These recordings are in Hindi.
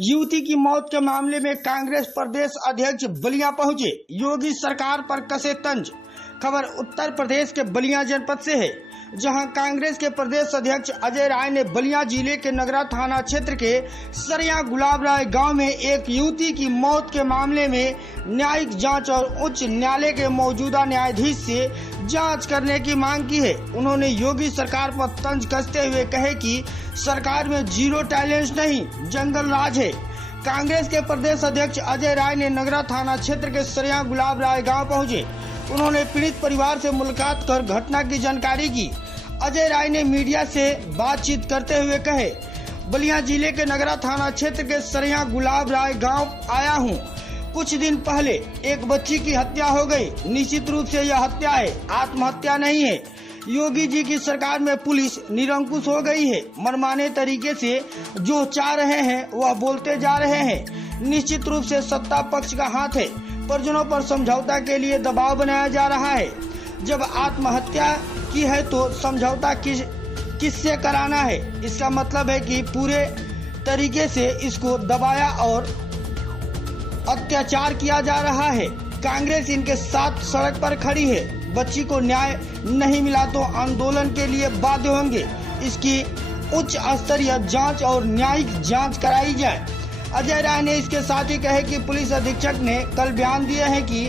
युवती की मौत के मामले में कांग्रेस प्रदेश अध्यक्ष बलिया पहुंचे, योगी सरकार पर कसे तंज। खबर उत्तर प्रदेश के बलिया जनपद से है, जहां कांग्रेस के प्रदेश अध्यक्ष अजय राय ने बलिया जिले के नगरा थाना क्षेत्र के सरिया गुलाब राय गांव में एक युवती की मौत के मामले में न्यायिक जांच और उच्च न्यायालय के मौजूदा न्यायाधीश से जांच करने की मांग की है। उन्होंने योगी सरकार पर तंज कसते हुए कहे कि सरकार में जीरो टैलेंट नहीं, जंगल राज है। कांग्रेस के प्रदेश अध्यक्ष अजय राय ने नगरा थाना क्षेत्र के सरिया गुलाब राय गाँव पहुँचे। उन्होंने पीड़ित परिवार से मुलाकात कर घटना की जानकारी की। अजय राय ने मीडिया से बातचीत करते हुए कहे, बलिया जिले के नगरा थाना क्षेत्र के सरिया गुलाब राय गांव आया हूं। कुछ दिन पहले एक बच्ची की हत्या हो गई। निश्चित रूप से यह हत्या है, आत्महत्या नहीं है। योगी जी की सरकार में पुलिस निरंकुश हो गई है। मनमाने तरीके से जो चाह रहे हैं वह बोलते जा रहे हैं। निश्चित रूप से सत्ता पक्ष का हाथ है। परिजनों पर समझौता के लिए दबाव बनाया जा रहा है। जब आत्महत्या की है तो समझौता किससे कराना है? इसका मतलब है कि पूरे तरीके से इसको दबाया और अत्याचार किया जा रहा है। कांग्रेस इनके साथ सड़क पर खड़ी है। बच्ची को न्याय नहीं मिला तो आंदोलन के लिए बाध्य होंगे। इसकी उच्च स्तरीय जांच और न्यायिक जांच कराई जाए। अजय राय ने इसके साथ ही कहे कि पुलिस अधीक्षक ने कल बयान दिए हैं कि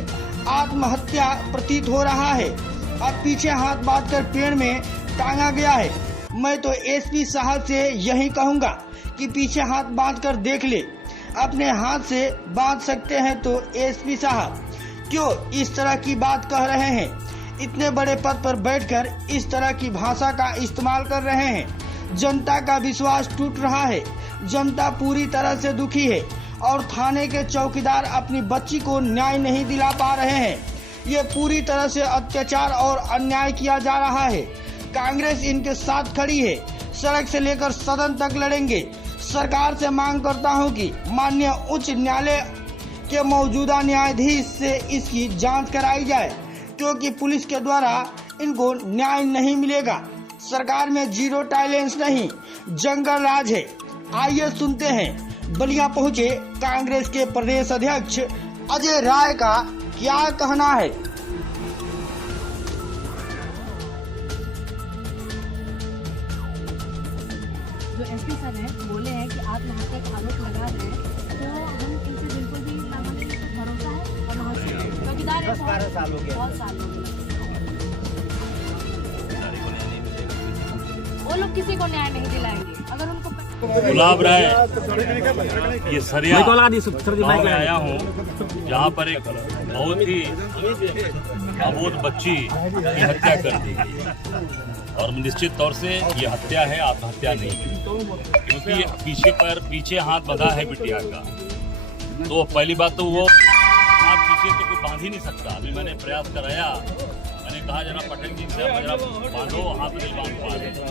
आत्महत्या प्रतीत हो रहा है। अब पीछे हाथ बांधकर पेड़ में टांगा गया है। मैं तो एसपी साहब से यही कहूंगा कि पीछे हाथ बांधकर देख ले। अपने हाथ से बांध सकते हैं तो एसपी साहब क्यों इस तरह की बात कह रहे हैं? इतने बड़े पद पर बैठकर इस तरह की भाषा का इस्तेमाल कर रहे हैं। जनता का विश्वास टूट रहा है। जनता पूरी तरह से दुखी है और थाने के चौकीदार अपनी बच्ची को न्याय नहीं दिला पा रहे हैं। ये पूरी तरह से अत्याचार और अन्याय किया जा रहा है। कांग्रेस इनके साथ खड़ी है। सड़क से लेकर सदन तक लड़ेंगे। सरकार से मांग करता हूं कि माननीय उच्च न्यायालय के मौजूदा न्यायाधीश से इसकी जांच कराई जाए, क्योंकि पुलिस के द्वारा इनको न्याय नहीं मिलेगा। सरकार में जीरो टैलेंट नहीं, जंगल राज है। आइए सुनते हैं बलिया पहुंचे कांग्रेस के प्रदेश अध्यक्ष अजय राय का क्या कहना है। जो एसपी सर हैं बोले हैं कि आत्महत्या का आरोप लगा रहे हैं, तो हम इनसे बिल्कुल भी हमारे भरोसा है। और वहाँ से चौकीदार है, 12 साल हो गए, बहुत साल हो गए। वो लोग किसी को न्याय नहीं दिलाएंगे अगर उनको। गुलाब राय ये सरिया गाँव में आया हूँ, जहाँ पर एक बहुत ही अबोध बच्ची की हत्या कर दी गई और निश्चित तौर से ये हत्या है, आत्महत्या नहीं है, क्योंकि पीछे हाथ बंधा है बिटिया का। तो पहली बात तो वो हाथ पीछे तो कोई बांध ही नहीं सकता। अभी मैंने प्रयास कराया, मैंने कहा जरा पटक जी से जरा बांधो, हाथ नहीं बांध पा रहे तो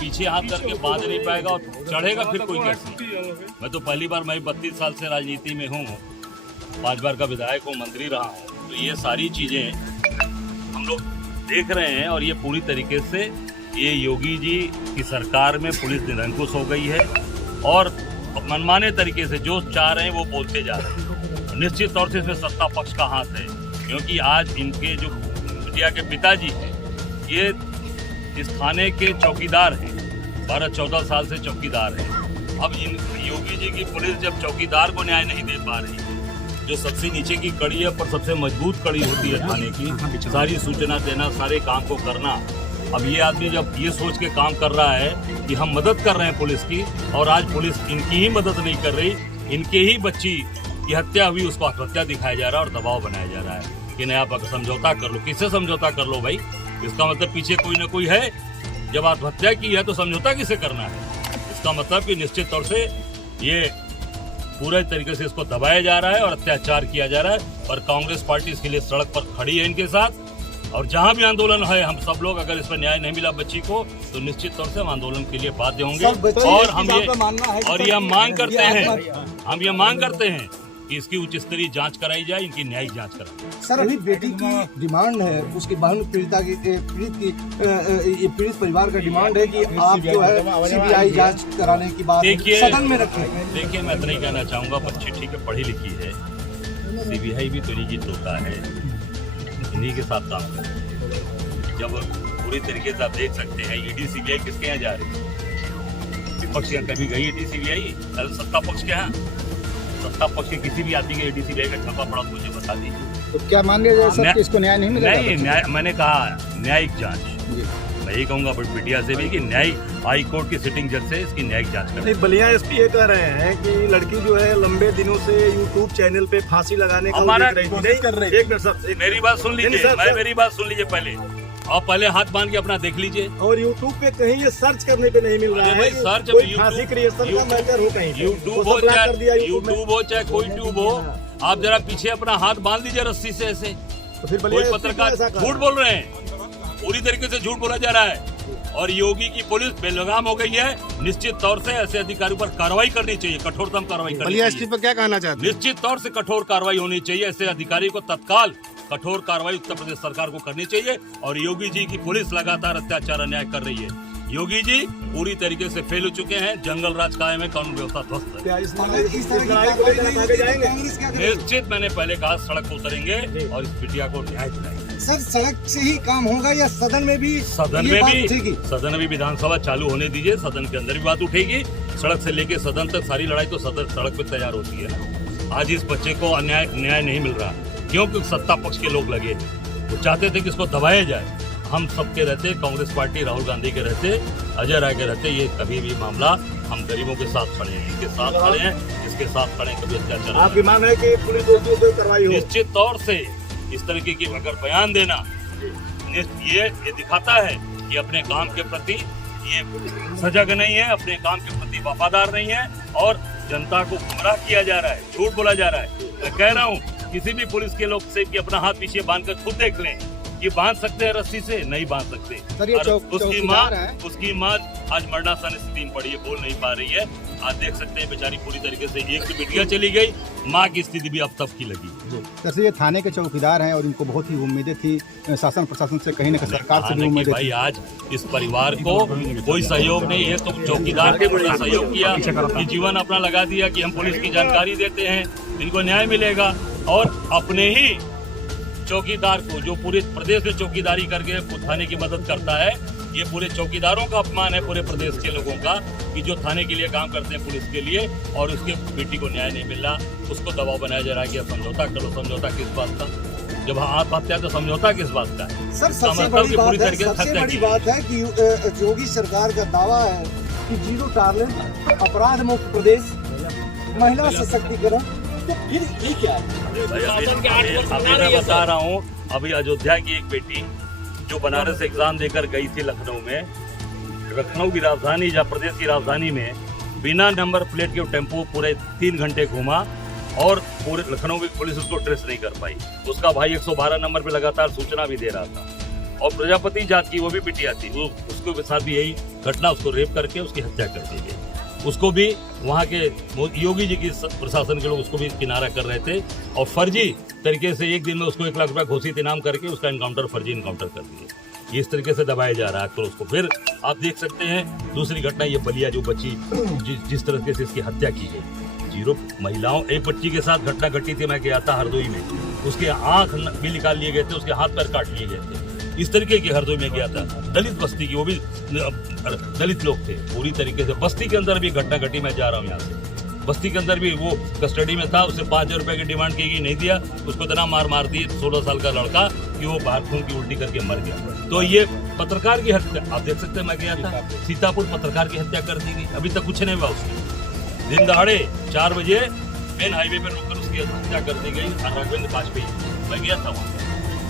पीछे हाथ करके बांध नहीं पाएगा और चढ़ेगा फिर कोई कैसे? मैं तो पहली बार, मैं 32 साल से राजनीति में हूँ, 5 बार का विधायक हूँ, मंत्री रहा हूँ, तो ये सारी चीज़ें हम लोग देख रहे हैं। और ये पूरी तरीके से ये योगी जी की सरकार में पुलिस निरंकुश हो गई है और मनमाने तरीके से जो चाह रहे हैं वो बोलते जा रहे हैं। निश्चित तौर से इसमें सत्ता पक्ष का हाथ है, क्योंकि आज इनके जो बिटिया के पिताजी हैं ये इस थाने के चौकीदार हैं, 12-14 साल से चौकीदार हैं। अब इन योगी जी की पुलिस जब चौकीदार को न्याय नहीं दे पा रही है, जो सबसे नीचे की कड़ी है पर सबसे मजबूत कड़ी होती है थाने की, सारी सूचना देना, सारे काम को करना। अब ये आदमी जब ये सोच के काम कर रहा है कि हम मदद कर रहे हैं पुलिस की, और आज पुलिस इनकी ही मदद नहीं कर रही, इनके ही बच्ची की हत्या हुई, उसको आत्महत्या दिखाया जा रहा है और दबाव बनाया जा रहा है कि नहीं आप समझौता कर लो। किससे समझौता कर लो भाई? इसका मतलब पीछे कोई ना कोई है। जब आत्महत्या की है तो समझौता किसे करना है? इसका मतलब कि निश्चित तौर से ये पूरे तरीके से इसको दबाया जा रहा है और अत्याचार किया जा रहा है। और कांग्रेस पार्टी इसके लिए सड़क पर खड़ी है इनके साथ। और जहां भी आंदोलन है, हम सब लोग अगर इस पर न्याय नहीं मिला बच्ची को तो निश्चित तौर से हम आंदोलन के लिए बाध्य होंगे। और हम ये मांग करते हैं कि इसकी उच्च स्तरीय जांच कराई जाए, इनकी न्यायिक जांच कराई। सर अभी बेटी की डिमांड है, उसकी बहन पीड़ित परिवार का डिमांड है कि आप जो है सीबीआई जांच कराने की बात सदन में रखें। देखिए, मैं इतना ही कहना चाहूँगा, बच्ची ठीक है, पढ़ी लिखी है, सीबीआई भी तो निजी होता है, इन्हीं के साथ काम करें। जब पूरी तरीके से आप देख सकते हैं ईडी सीबीआई किसके यहाँ जा रही है? विपक्ष यहाँ कभी गई ईडी सीबीआई? सत्ता पक्ष के यहाँ, सत्ता पक्ष के किसी भी आदमी के ईडी सीबीआई का छापा पड़ा तो मुझे बता दीजिए। तो क्या मान लिया जाए सर कि इसको न्याय नहीं मिलेगा? नहीं, न्याय मैंने कहा न्यायिक जांच, मैं यही कहूँगा बिटिया से भी कि न्यायिक हाई कोर्ट की सिटिंग जज से इसकी न्यायिक जांच करें। बलिया एसपी ये कह रहे हैं कि लड़की जो है लंबे दिनों से यूट्यूब चैनल पे फांसी लगाने का हमारा कोशिश कर रही है। एक मिनट सर, मेरी बात सुन लीजिए, मेरी बात सुन लीजिए पहले, आप पहले हाथ बांध के अपना देख लीजिए। और यूट्यूब पे कहीं ये सर्च करने पे नहीं मिल रहा है, सर्च कोई फांसी क्रिएशन का मैटर हो कहीं, यूट्यूब हो चाहे कोई ट्यूब हो, आप जरा पीछे अपना हाथ बांध लीजिए रस्सी से ऐसे। तो फिर कोई पत्रकार झूठ बोल रहे हैं, पूरी तरीके से झूठ बोला जा रहा है। और योगी की पुलिस बेलगाम हो गई है। निश्चित तौर से ऐसे अधिकारियों पर कार्रवाई करनी चाहिए, कठोरतम कार्रवाई करनी चाहिए। एसपी पर क्या कहना चाहते हैं? निश्चित तौर से कठोर कार्रवाई होनी चाहिए, ऐसे अधिकारी को तत्काल कठोर कार्रवाई उत्तर प्रदेश सरकार को करनी चाहिए। और योगी जी की पुलिस लगातार अत्याचार अन्याय कर रही है। योगी जी पूरी तरीके से फेल हो चुके हैं, जंगल राज कायम है, कानून व्यवस्था ध्वस्त है। निश्चित मैंने पहले कहा सड़क पर उतरेंगे और इस बिटिया को न्याय दिलाएंगे। सर सड़क से ही काम होगा या सदन में भी? सदन में भी विधानसभा चालू होने दीजिए, सदन के अंदर भी बात उठेगी। सड़क से लेके सदन तक सारी लड़ाई तो सड़क पे तैयार होती है। आज इस बच्चे को न्याय नहीं मिल रहा, क्योंकि सत्ता पक्ष के लोग लगे, वो चाहते थे कि इसको दबाया जाए। हम सबके रहते, कांग्रेस पार्टी राहुल गांधी के रहते, अजय राय के रहते, ये कभी भी मामला हम गरीबों के साथ खड़े हैं, इनके साथ खड़े हैं, इसके साथ खड़े हैं, कभी अत्याचार। आपकी मांग है कि पुलिस दोषियों पर कार्रवाई हो? निश्चित तौर से इस तरीके की अगर बयान देना ये दिखाता है कि अपने काम के प्रति ये सजग नहीं है, अपने काम के प्रति वफादार नहीं है और जनता को गुमराह किया जा रहा है, झूठ बोला जा रहा है। मैं कह रहा हूँ किसी भी पुलिस के लोग से कि अपना हाथ पीछे बांधकर खुद देख लें, ये बांध सकते हैं रस्सी से? नहीं बांध सकते। उसकी माँ आज मरणासन स्थिति में पड़ी है, बोल नहीं पा रही है। आज देख सकते हैं बेचारी पूरी तरीके से, एक तो बिटिया चली गई, माँ की स्थिति भी अब तब की लगी। जैसे ये थाने के चौकीदार हैं और इनको बहुत ही उम्मीदें थी शासन प्रशासन से, कहीं न कहीं सरकार से भी उम्मीदें। भाई आज इस परिवार को कोई सहयोग नहीं है, तो चौकीदार ने बड़ा सहयोग किया कि जीवन अपना लगा दिया कि हम पुलिस की जानकारी देते हैं, इनको न्याय मिलेगा। और अपने ही चौकीदार को, जो पूरे प्रदेश में चौकीदारी करके थाने की मदद करता है, ये पूरे चौकीदारों का अपमान है पूरे प्रदेश के लोगों का कि जो थाने के लिए काम करते हैं पुलिस के लिए, और उसके बेटी को न्याय नहीं मिल रहा, उसको दबाव बनाया जा रहा है कि समझौता करो। समझौता किस बात का? जब आत्महत्या तो समझौता किस बात का है? सर सबसे बड़ी बात है कि योगी सरकार का दावा है कि जीरो टॉलरेंस, अपराध मुक्त प्रदेश, महिला सशक्तिकरण, तो फिर ये क्या है? अभी मैं बता रहा हूँ, अभी अयोध्या की एक बेटी जो बनारस एग्जाम देकर गई थी लखनऊ में, लखनऊ की राजधानी या प्रदेश की राजधानी में बिना नंबर प्लेट के टेम्पो पूरे 3 घंटे घूमा और पूरे लखनऊ की पुलिस उसको ट्रेस नहीं कर पाई। उसका भाई 112 नंबर पे लगातार सूचना भी दे रहा था। और प्रजापति जात की वो भी बिटिया थी, वो उसके साथ भी यही घटना, उसको रेप करके उसकी हत्या कर दी गई। उसको भी वहाँ के योगी जी की प्रशासन के लोग उसको भी किनारा कर रहे थे और फर्जी तरीके से एक दिन में उसको 1 लाख रुपया घोषित इनाम करके उसका एनकाउंटर, फर्जी एनकाउंटर कर दिए। इस तरीके से दबाया जा रहा है तो उसको। फिर आप देख सकते हैं दूसरी घटना, ये बलिया जो बच्ची जिस तरीके से इसकी हत्या की गई, 0 महिलाओं, एक बच्ची के साथ घटना घटी थी, मैं गया था हरदोई में, उसके आँख भी निकाल लिए गए थे, उसके हाथ पैर काट लिए गए थे। इस तरीके की हरदोई में गया था, दलित बस्ती की, वो भी दलित लोग थे। पूरी तरीके से बस्ती के अंदर भी घटना घटी, मैं जा रहा हूँ यहाँ से, बस्ती के अंदर भी वो कस्टडी में था, उससे 5,000 रुपये की डिमांड की गई, नहीं दिया, उसको इतना मार दी 16 साल का लड़का कि वो बाहर खून की उल्टी करके मर गया। तो ये पत्रकार की हत्या, आप देख सकते हैं, मैं गया था सीतापुर, पत्रकार की हत्या कर दी गई, अभी तक कुछ नहीं हुआ उसकी। दिन दहाड़े 4 बजे मेन हाईवे पर रुककर उसकी हत्या कर दी गई, अरविंद वाजपेयी, मैं गया था वहाँ।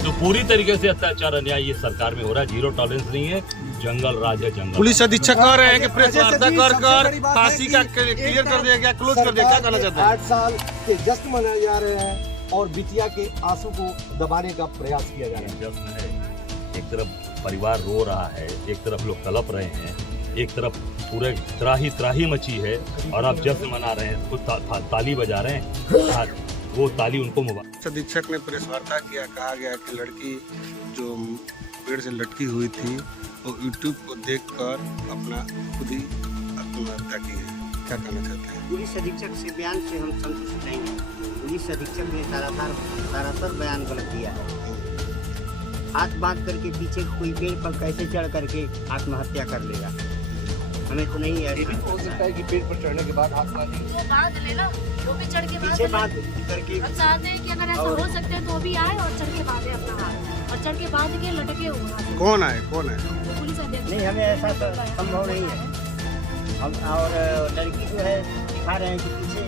तो पूरी तरीके से अत्याचार अन्याय ये सरकार में हो रहा है, जीरो टॉलरेंस नहीं है, जंगल राज है, जंगल। पुलिस अधीक्षक कह रहे हैं कि प्रेस वार्ता कर फांसी का क्लियर कर दिया गया, क्लोज कर दिया, क्या कहना चाहते हैं? 8 साल के जश्न मनाए जा रहे हैं और बिटिया के आंसू को दबाने का प्रयास किया जा रहा है। जश्न है, एक तरफ परिवार रो रहा है, एक तरफ लोग तड़प रहे हैं, एक तरफ पूरे त्राही मची है और आप जश्न मना रहे हैं, कुछ ताली बजा रहे हैं। वो ताली उनको मुबारक। अधीक्षक ने प्रेस वार्ता किया, कहा गया कि लड़की जो पेड़ से लटकी हुई थी वो यूट्यूब को देखकर अपना खुद ही आत्महत्या की है। क्या कहना चाहते हैं? पुलिस अधीक्षक से बयान से हम संतुष्ट नहीं हैं। पुलिस अधीक्षक ने सरासर बयान गलत दिया है। हाथ बांध करके पीछे कोई पेड़ पर कैसे चढ़ करके आत्महत्या कर लेगा, हमें तो नहीं है। हो सकता है कि पेड़ पर चढ़ने के बाद आप वो बांध लेना, वो भी चढ़ के पीछे बांध बांध करके हम चाहते हैं कि अगर ऐसा हो सकते हैं तो भी आए और चढ़ के बांधे अपना हाथ, और चढ़ के बांध के लटके हुए। कौन है वो पुलिस अधीक्षक नहीं, हमें ऐसा संभव नहीं है। हम और लड़की जो है दिखा रहे हैं कि पीछे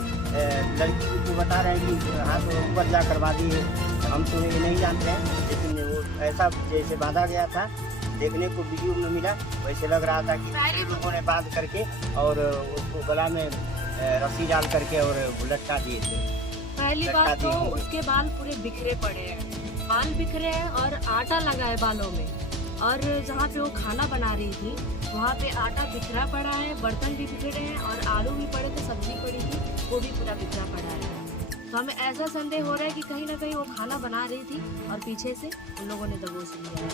लड़की को बता रहे हैं कि हाथ ऊपर जा करवा दिए। हम तो ये नहीं जानते हैं, लेकिन वो ऐसा जैसे बांधा गया था देखने को वीडियो में मिला, वैसे लग रहा था कि लोगों ने बांध करके और उसको गला में रस्सी डाल करके और लटका दिए थे। पहली बात तो उसके बाल पूरे बिखरे पड़े हैं, बाल बिखरे हैं और आटा लगा है बालों में, और जहाँ पे वो खाना बना रही थी वहाँ पे आटा बिखरा पड़ा है, बर्तन भी बिखरे हैं और आलू भी पड़े थे, सब्जी पड़ी थी, वो भी पूरा बिखरा पड़ा है। तो हमें ऐसा संदेह हो रहा है कि कहीं ना कहीं वो खाना बना रही थी और पीछे से उन लोगों ने दबोच लिया है।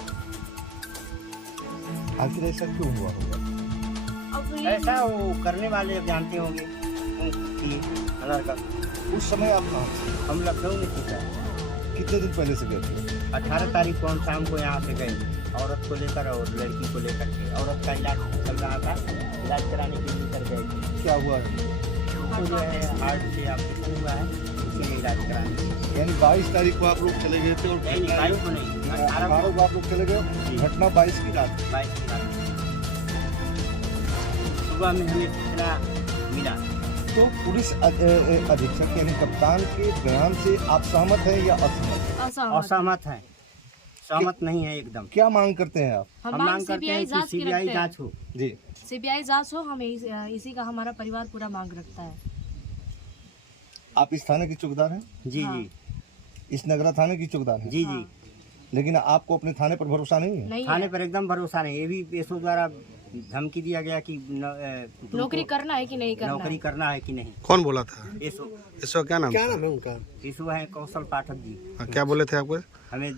आखिर ऐसा क्यों हुआ होगा? अब ये ऐसा वो करने वाले अब जानते होंगे कि उस समय आप कहाँ थे? हम लखनऊ में थे सर। कितने दिन पहले से गए थे? 18 तारीख को हम शाम को यहाँ से गए, औरत को लेकर और लड़की को लेकर के। औरत का इलाज चल रहा था, इलाज कराने के लिए कर गए थे। क्या हुआ? उसको जो है हार्ट से ऑपरेशन हुआ है, इसीलिए इलाज कराने। यानी 22 तारीख को आप लोग चले गए थे और नहीं, 22 को नहीं, 18 को आप लोग चले गए। घटना 22 की रात। 22 की रात सुबह में हमें सूचना मिला। तो पुलिस अधीक्षक यानी कप्तान के बयान से आप सहमत हैं या असहमत हैं? असहमत है, सहमत नहीं है एकदम। क्या मांग करते हैं आप? हम मांग करते हैं कि सीबीआई जांच हो। जी, सीबीआई जांच हो, हम इसी का हमारा परिवार पूरा मांग रखता है। आप इस थाने की चौकीदार हैं? जी हाँ। जी, इस नगरा थाने की चौकीदार हैं? जी जी। लेकिन आपको अपने थाने पर भरोसा नहीं है? नहीं थाने है। पर एकदम भरोसा नहीं। ये भी पेशों द्वारा धमकी दिया गया कि नौकरी करना है कि नहीं करना नौकरी है। करना है कि नहीं। कौन बोला था? पेशो इसका क्या नाम था? है उनका? पेशो है कौशल पाठक जी। हाँ, क्या बोले थे आपको? हमें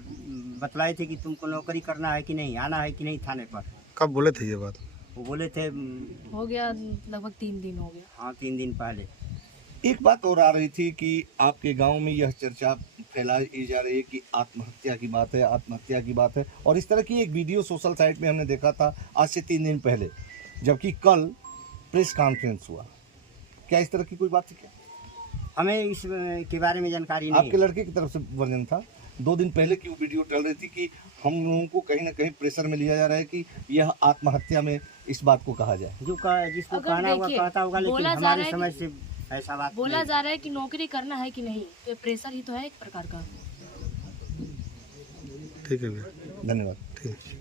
बतलाए थे कि तुमको नौकरी करना है कि नहीं, आना है कि नहीं थाने पर। कब बोले थे ये बात? वो बोले थे हो गया लगभग 3 दिन हो गया। हाँ, 3 दिन पहले। एक बात और आ रही थी कि आपके गांव में यह चर्चा फैलाई जा रही है कि आत्महत्या की बात है, आत्महत्या की बात है, और इस तरह की एक वीडियो सोशल साइट में हमने देखा था आज से 3 दिन पहले, जबकि कल प्रेस कॉन्फ्रेंस हुआ। क्या इस तरह की कोई बात थी क्या? हमें इस के बारे में जानकारी नहीं आपके है। लड़के की तरफ से वर्जन था 2 दिन पहले की वो वीडियो चल रही थी कि हम लोगों को कहीं ना कहीं प्रेशर में लिया जा रहा है कि यह आत्महत्या में इस बात को कहा जाए। जिसको अगर कहना होगा देखिए, कहता होगा, लेकिन बोला जा हमारे रहा है समझ से ऐसा बात बोला नहीं। जा रहा है कि नौकरी करना है कि नहीं, तो प्रेशर ही तो है एक प्रकार का। ठीक है भैया, धन्यवाद। ठीक है।